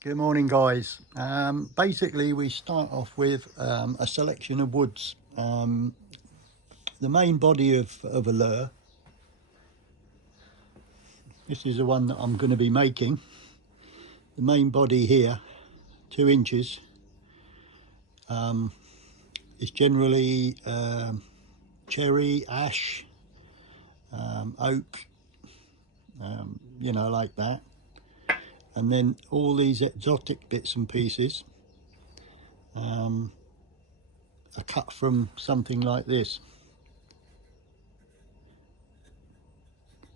Good morning, guys. Basically, we start off with a selection of woods. The main body of a lure, this is the one that I'm going to be making. The main body here, 2 inches, is generally cherry, ash, oak, like that. And then all these exotic bits and pieces are cut from something like this.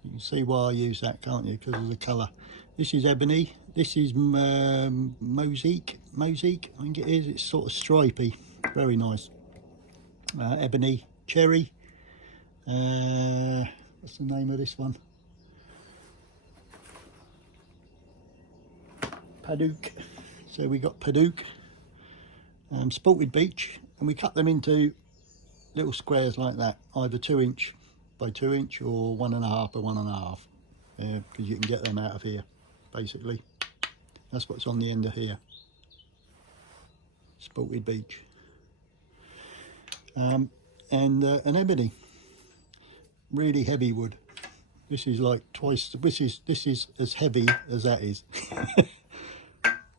You can see why I use that, can't you? Because of the colour. This is ebony. This is mosaic. I think it is. It's sort of stripy. Very nice. Ebony, cherry. What's the name of this one? Paddock. So we got Paddock, spalted beech, and we cut them into little squares like that, either 2 inch by 2 inch or 1.5 by 1.5, because you can get them out of here. Basically, that's what's on the end of here. Spalted beech, and an ebony, really heavy wood. This is like twice. This is as heavy as that is.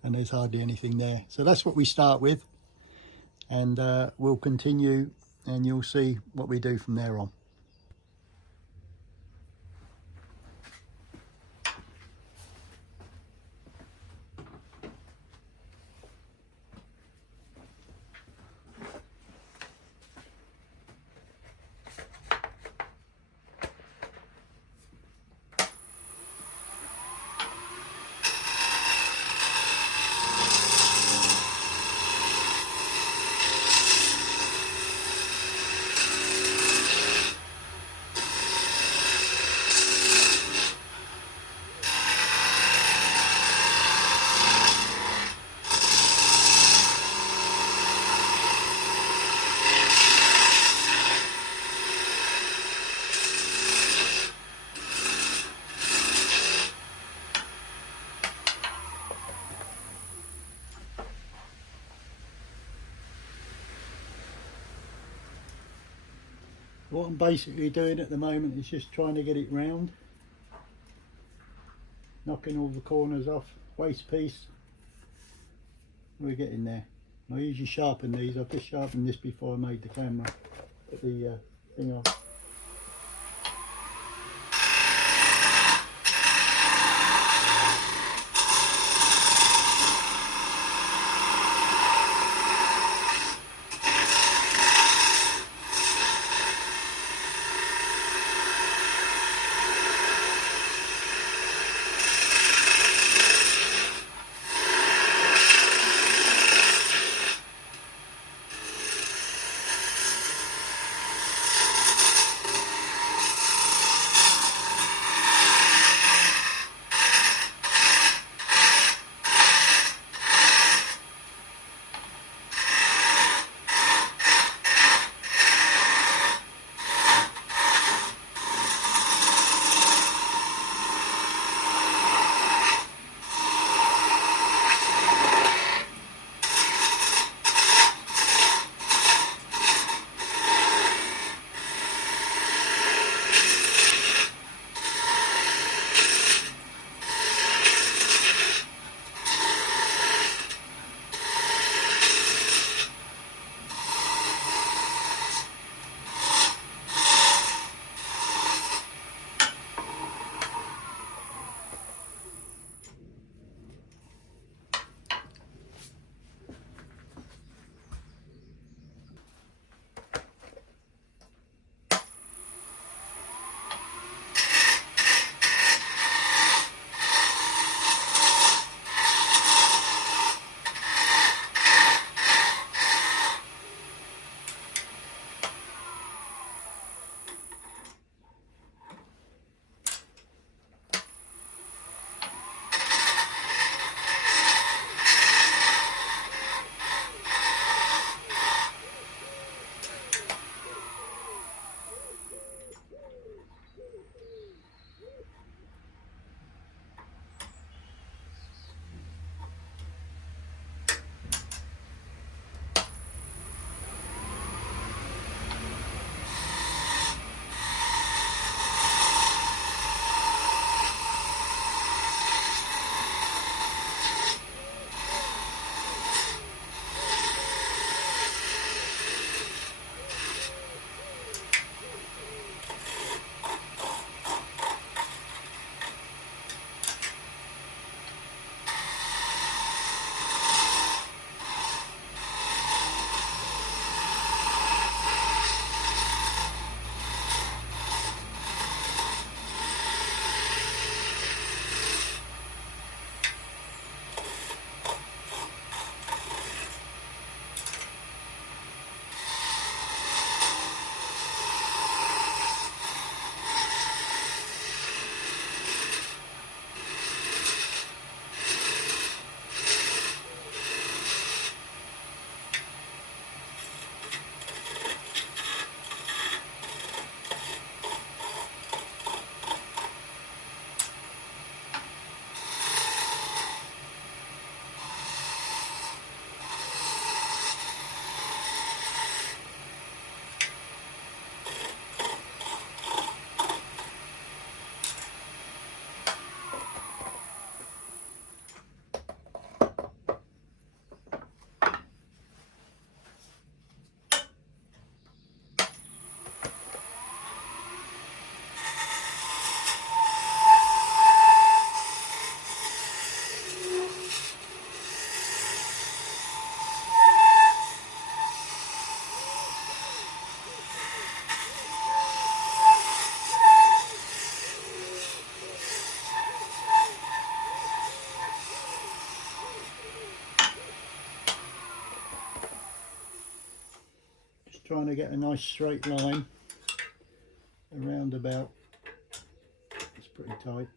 And there's hardly anything there. So that's what we start with, and we'll continue, and you'll see what we do from there on. What I'm basically doing at the moment is just trying to get it round, knocking all the corners off, waste piece. We're getting there. I usually sharpen these. I've just sharpened this before I made the camera, put the thing off. trying to get a nice straight line around about. It's pretty tight.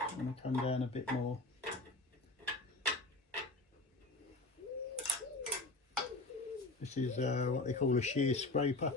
I'm going to come down a bit more. This is what they call a shear scraper.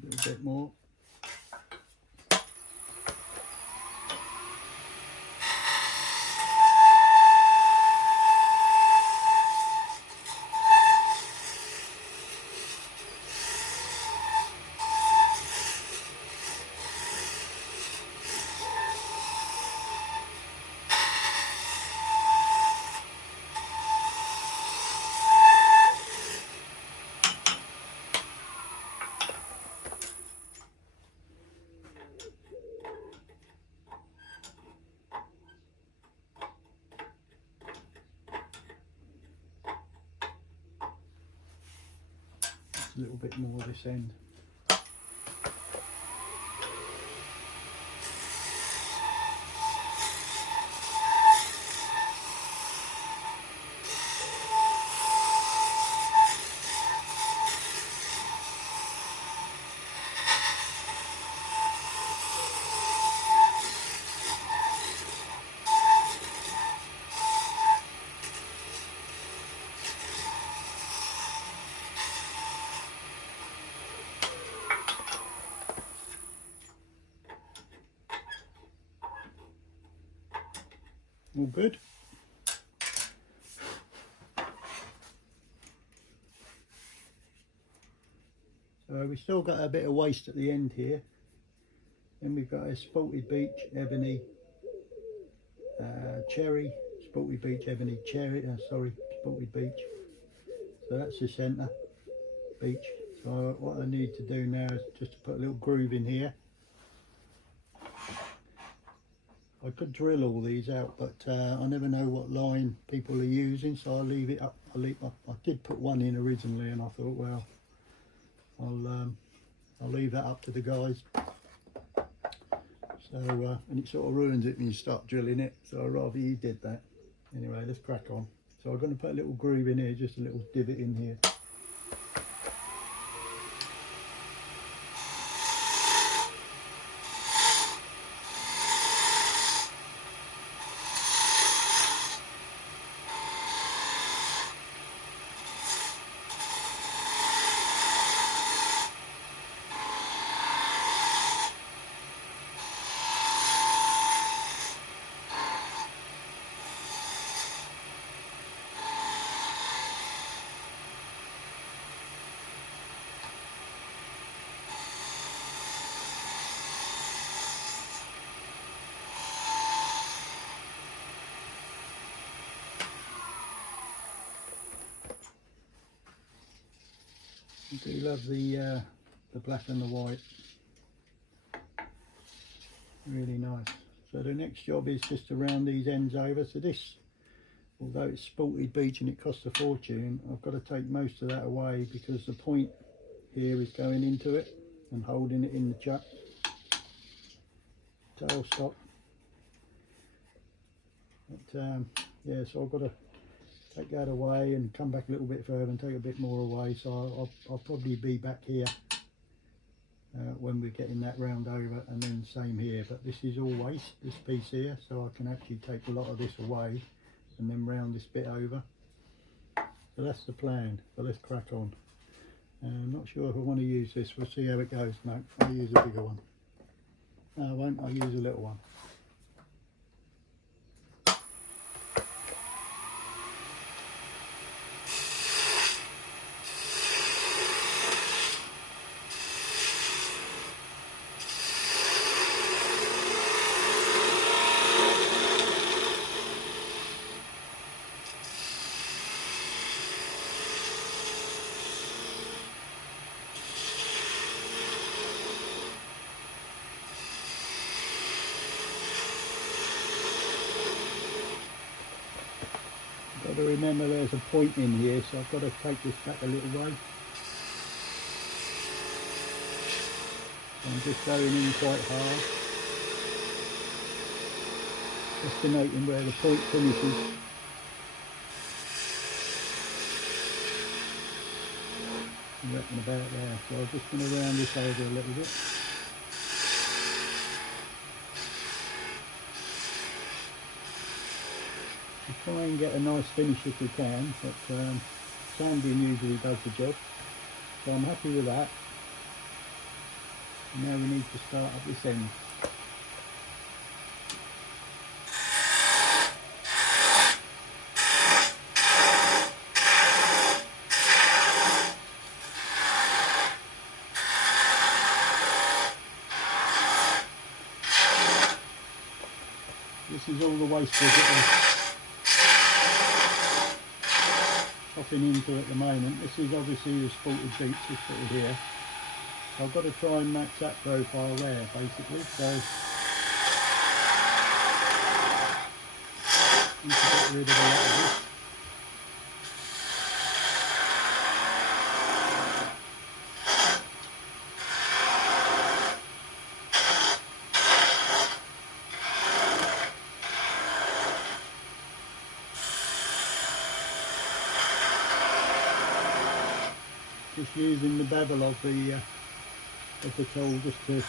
A little bit more. A little bit more this end. All good. So we still got a bit of waste at the end here. Then we've got a spalted beech, ebony, cherry, spalted beech, ebony, cherry, sorry, spalted beech. So that's the centre beech. So what I need to do now is just to put a little groove in here. I could drill all these out, but I never know what line people are using, so I'll leave it up. I did put one in originally, and I thought, well, I'll leave that up to the guys. So and it sort of ruins it when you start drilling it. So I'd rather you did that. Anyway, let's crack on. So I'm going to put a little groove in here, just a little divot in here. I do love the black and the white, really nice. So the next job is just to round these ends over. So this, although it's spalted beech and it costs a fortune, I've got to take most of that away because the point here is going into it and holding it in the chuck. Tailstock. But yeah, so I've got to take that away and come back a little bit further and take a bit more away. So I'll probably be back here when we're getting that round over, and then same here. But this is all waste, this piece here, so I can actually take a lot of this away and then round this bit over. So that's the plan. So let's crack on. I'm not sure if I want to use this. We'll see how it goes. No, I'll use a bigger one. No, I won't. I'll use a little one. to remember there's a point in here, so I've got to take this back a little way. I'm just going in quite hard, estimating where the point finishes. I reckon about there, so I'm just going to round this over a little bit. We try and get a nice finish if we can, but sanding usually does the job, so I'm happy with that. Now we need to start at this end. This is all the waste wood that we're chopping into at the moment. This is obviously the spalted beech, this bit here. I've got to try and match that profile there, basically, so need to get rid of a lot of this. Just using the bevel of the tool just to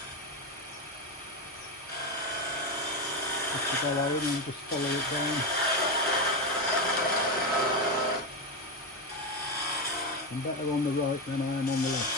go over and just follow it down. I'm better on the right than I am on the left.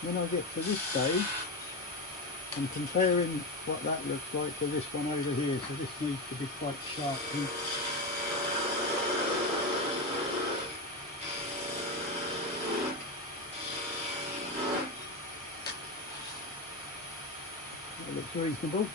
When I get to this stage, I'm comparing what that looks like to this one over here, so this needs to be quite sharp too. That looks reasonable.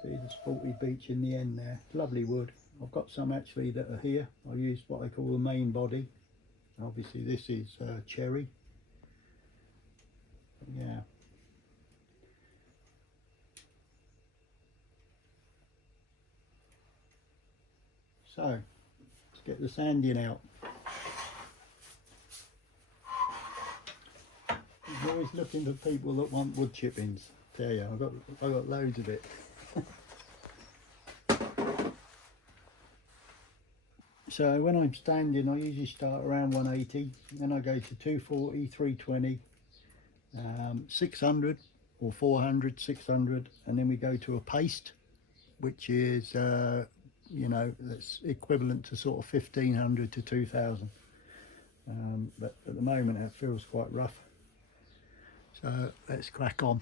See the spalted beech in the end there, lovely wood. I've got some actually that are here. I used what I call the main body. Obviously this is cherry. Yeah. So, let's get the sanding out. I'm always looking for people that want wood chippings. Tell you, I've got loads of it. So when I'm standing, I usually start around 180, then I go to 240, 320, 600 or 400, 600, and then we go to a paste, which is, you know, that's equivalent to sort of 1500 to 2000. But at the moment it feels quite rough. So let's crack on.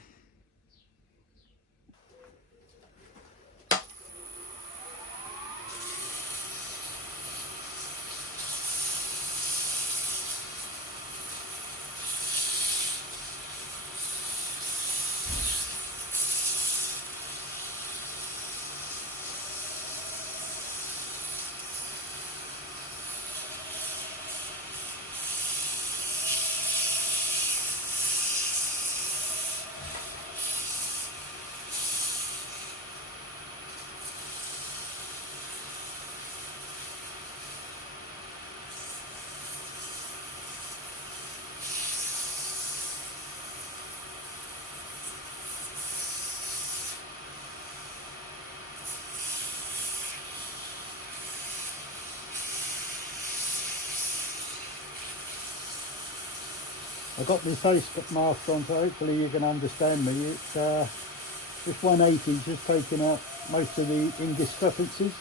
I got my face mask on, so hopefully you can understand me. It's this 180 just taking out most of the indiscrepancies,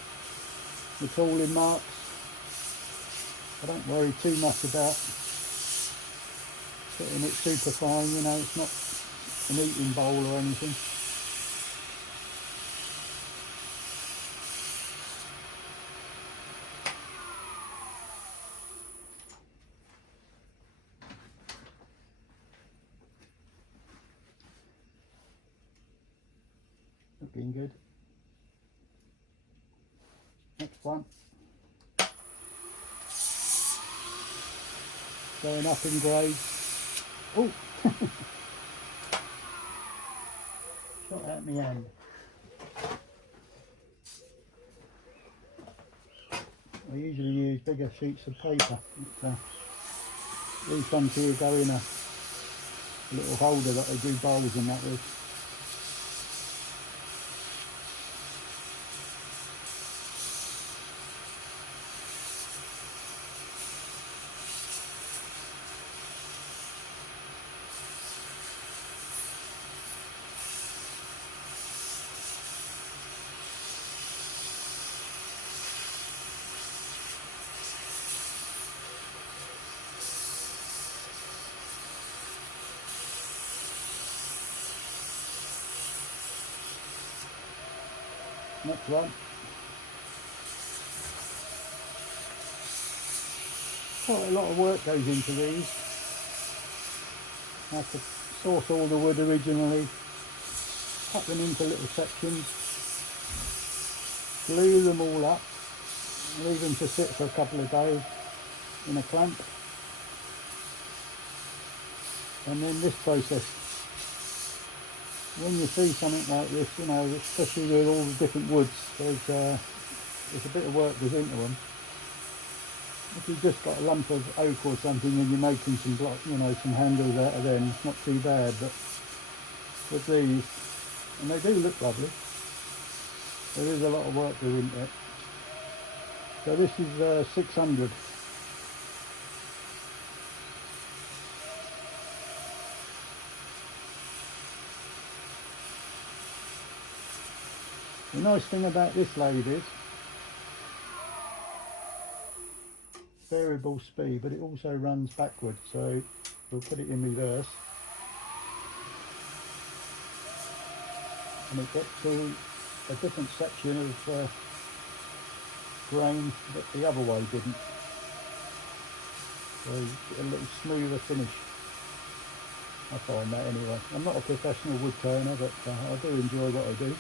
the tooling marks. I don't worry too much about getting it super fine, you know, it's not an eating bowl or anything. Looking good. Next one. Going up in grade. Oh! Shot out my hand. I usually use bigger sheets of paper. These ones here go in a little holder that I do bowls and that with. Next one. Quite a lot of work goes into these. I have to source all the wood originally, cut them into little sections, glue them all up, leave them to sit for a couple of days in a clamp, and then this process. When you see something like this, you know, especially with all the different woods, there's a bit of work goes into them. If you've just got a lump of oak or something and you're making some block, you know, some handles out of them, it's not too bad. But with these, and they do look lovely, there is a lot of work going into it. So this is 600. The nice thing about this lathe is variable speed, but it also runs backwards, so we'll put it in reverse and it gets to a different section of grain that the other way didn't, so you get a little smoother finish. I find that anyway. I'm not a professional wood turner, but I do enjoy what I do.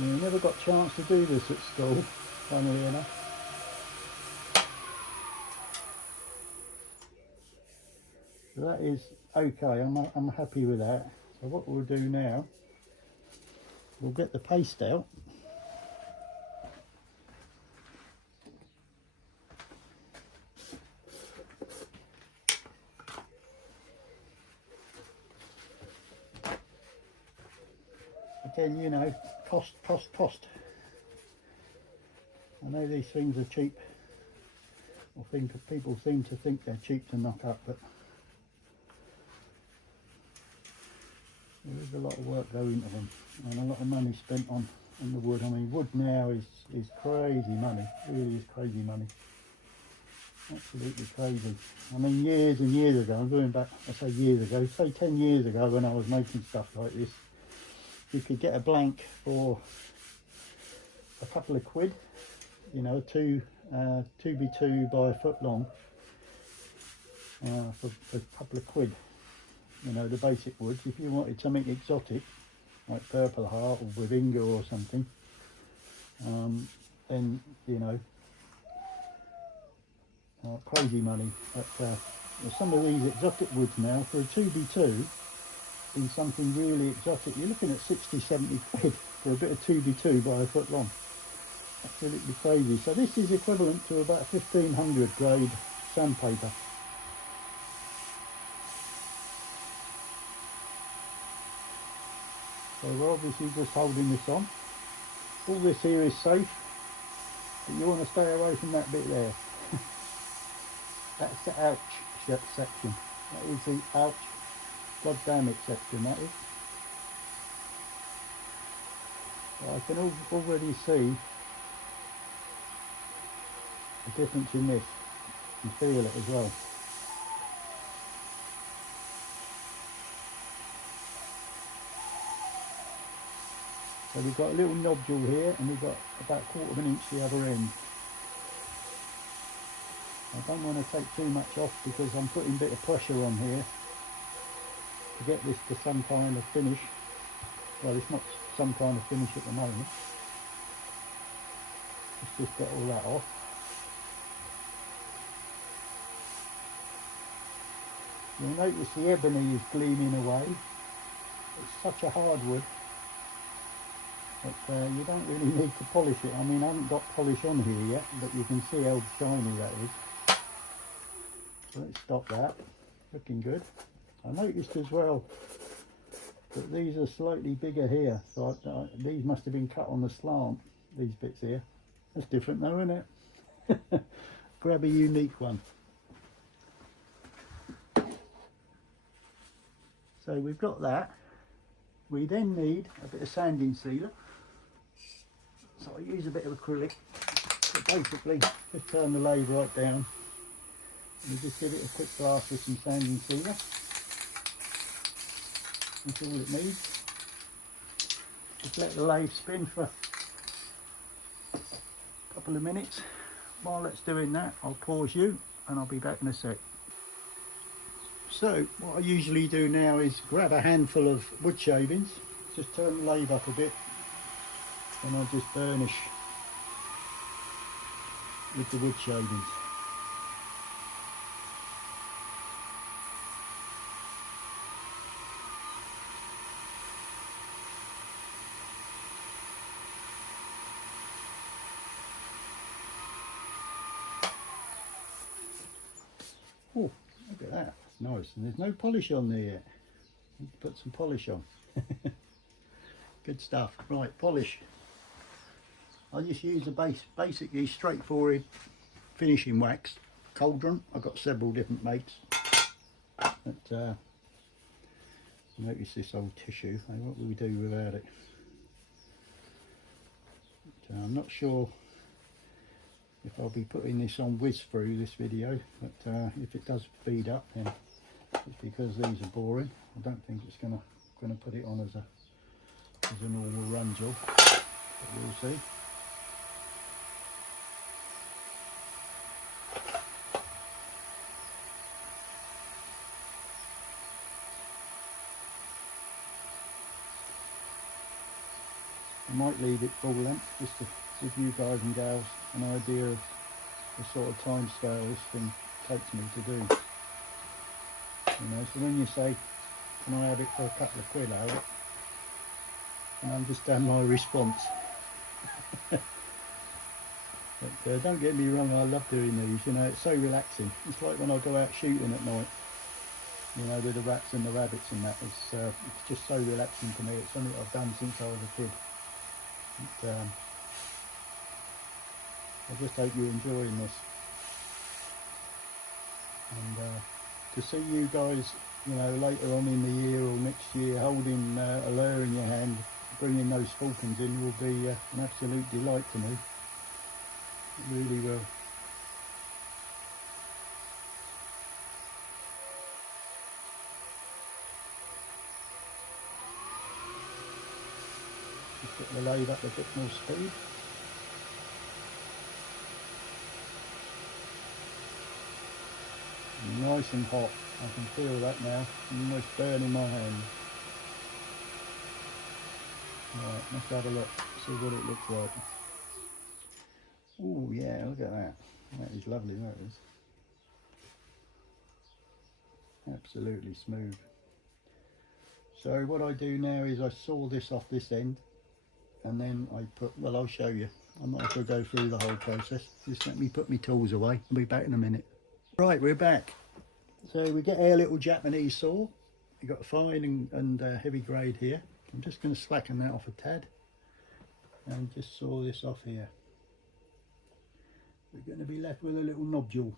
You never got a chance to do this at school, funnily enough. So that is okay, I'm happy with that. So what we'll do now, we'll get the paste out. Again, you know, cost. I know these things are cheap, or people seem to think they're cheap to knock up, but there is a lot of work going into them, and a lot of money spent on the wood. I mean, wood now is crazy money, really is crazy money. Absolutely crazy. I mean, years and years ago, I'm going back, I say years ago, say 10 years ago when I was making stuff like this, you could get a blank for a couple of quid, you know, 2x2 by a foot long, for a couple of quid, you know, the basic woods. If you wanted something exotic, like Purple Heart or Wavinga or something, then, you know, crazy money. But some of these exotic woods now, for a 2x2, in something really exotic, you're looking at 60-70 quid for a bit of 2x2 by a foot long. Absolutely crazy. So this is equivalent to about 1500 grade sandpaper. So we're obviously just holding this on. All this here is safe. But you want to stay away from that bit there. That's the ouch section. That is the ouch, god damn it section, that is. But I can already see the difference in this and feel it as well. So we've got a little nodule here and we've got about 1/4 of an inch the other end. I don't want to take too much off because I'm putting a bit of pressure on here to get this to some kind of finish. Well, it's not some kind of finish at the moment. Let's just get all that off. You'll notice the ebony is gleaming away. It's such a hard wood that you don't really need to polish it. I mean, I haven't got polish on here yet, but you can see how shiny that is. So let's stop that. Looking good. I noticed as well that these are slightly bigger here, so these must have been cut on the slant, these bits here. That's different though, isn't it? Grab a unique one. So we've got that. We then need a bit of sanding sealer. So I use a bit of acrylic. So basically, just turn the lathe right down. And just give it a quick blast with some sanding sealer. That's all it needs. Just let the lathe spin for a couple of minutes. While it's doing that, I'll pause you and I'll be back in a sec. So what I usually do now is grab a handful of wood shavings, just turn the lathe up a bit, and I'll just burnish with the wood shavings. Oh, look at that, that's nice. And there's no polish on there yet. Put some polish on. Good stuff. Right, polish. I just use a basically straightforward finishing wax. Cauldron, I've got several different makes. But notice this old tissue, what will we do without it? But, I'm not sure if I'll be putting this on whiz through this video, but if it does feed up, then it's because these are boring. I don't think it's gonna put it on as a normal run job, but we'll see. I might leave it full length just to give you guys and gals an idea of the sort of time scale this thing takes me to do. You know, so when you say, can I have it for a couple of quid, Howard? And understand my response. But don't get me wrong, I love doing these, you know, it's so relaxing. It's like when I go out shooting at night, you know, with the rats and the rabbits and that. It's just so relaxing to me. It's something I've done since I was a kid. And, I just hope you're enjoying this. And to see you guys, you know, later on in the year or next year holding a lure in your hand, bringing those falcons in will be an absolute delight to me. It really will. Just get the lathe up a bit more speed. Nice and hot, I can feel that now, almost burning my hand. Right, let's have a look, see what it looks like. Oh yeah, look at that. That is lovely, that is. Absolutely smooth. So what I do now is I saw this off this end, and then I put, well, I'll show you. I might as well go through the whole process. Just let me put my tools away. I'll be back in a minute. Right, we're back. So we get our little Japanese saw. We've got a fine and heavy grade here. I'm just going to slacken that off a tad and just saw this off here. we're going to be left with a little nodule.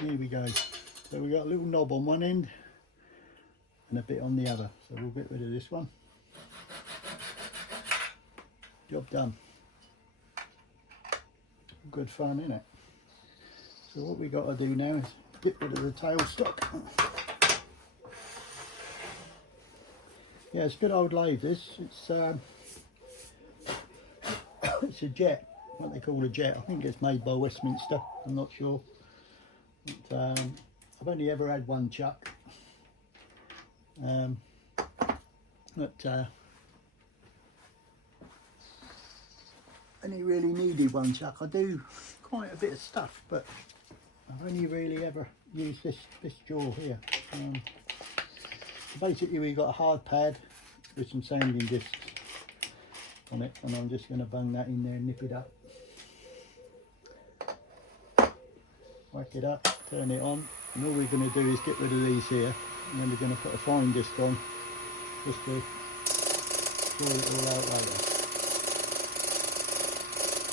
Here we go. So we got a little knob on one end and a bit on the other. So we'll get rid of this one. Job done. Good fun, isn't it? So what we got to do now is get rid of the tailstock. Yeah, it's a good old lathe this. It's it's a jet, what they call a jet. I think it's made by Westminster, I'm not sure. But, I've only ever had one chuck. Only really needed one chuck. I do quite a bit of stuff, but I've only really ever used this jaw here. So basically we've got a hard pad with some sanding discs on it, and I'm just going to bung that in there and nip it up. Whack it up, turn it on, and all we're going to do is get rid of these here, and then we're going to put a fine disc on just to draw it all out later.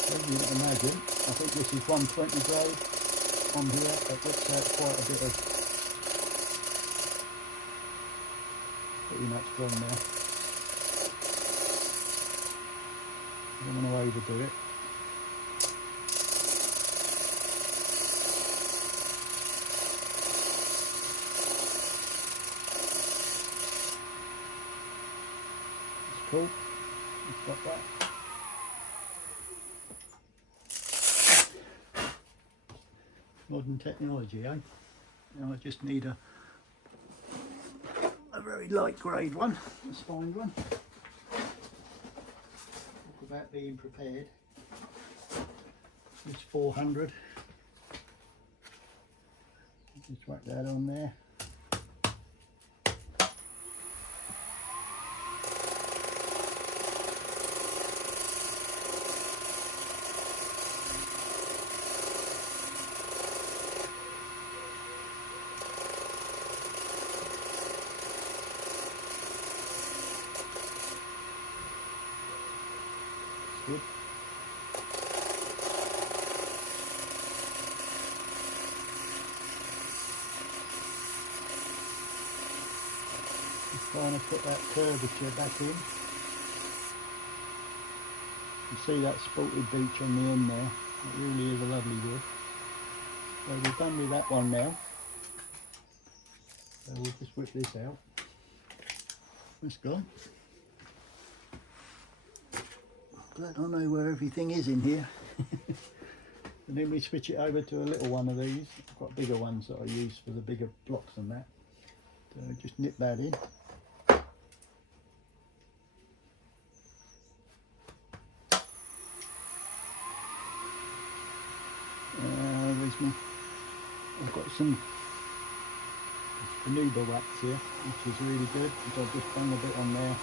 As you can imagine, I think this is 120 grade on here, but looks quite a bit of pretty much gone now. I don't want to overdo it. It's cool. It's got that. Modern technology, eh? Now I just need a very light grade one, a spine one. Talk about being prepared. It's 400. Just whack that on there. Good. Just trying to put that curvature back in. You see that spalted beech on the end there. It really is a lovely wood. So we're done with that one now. So we'll just whip this out. That's gone. Glad I know where everything is in here. And then we switch it over to a little one of these. I've got bigger ones that I use for the bigger blocks and that. So just nip that in. Where's my... I've got some Anuba wax here, which is really good. So I've just done a bit on there.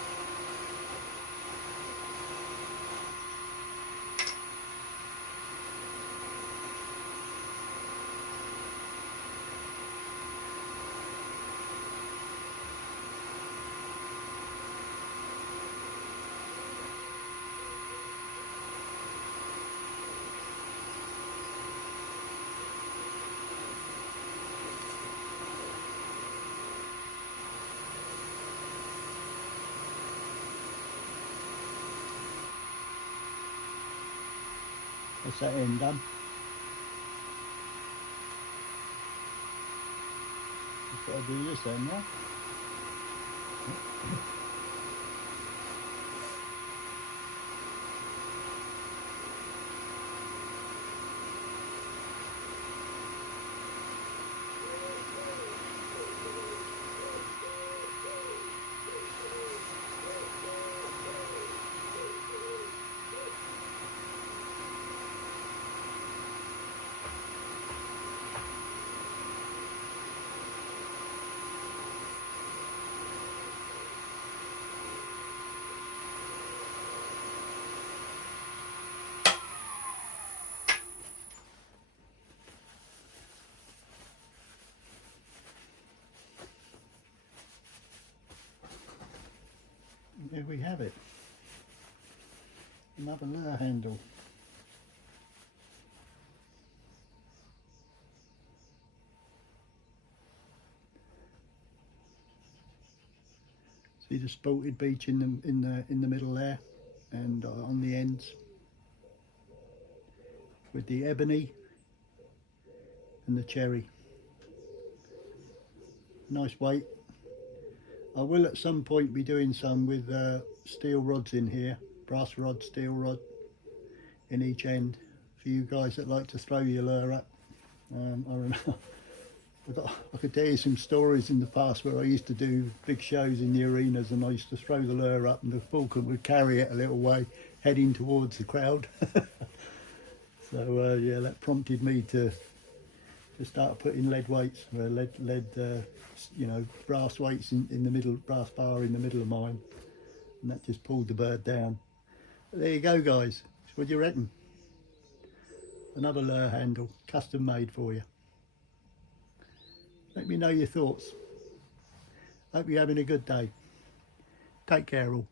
That's that end done. Just got to do this end now. There we have it. Another lure handle. See the spalted beach in the middle there, and on the ends with the ebony and the cherry. Nice weight. I will at some point be doing some with steel rods in here, brass rod, steel rod in each end for you guys that like to throw your lure up. I don't know. I could tell you some stories in the past where I used to do big shows in the arenas and I used to throw the lure up and the falcon would carry it a little way heading towards the crowd. So yeah, that prompted me to start putting lead weights, you know, brass weights in the middle, brass bar in the middle of mine, and that just pulled the bird down. But there you go, guys. What do you reckon? Another lure handle, custom made for you. Let me know your thoughts. Hope you're having a good day. Take care all.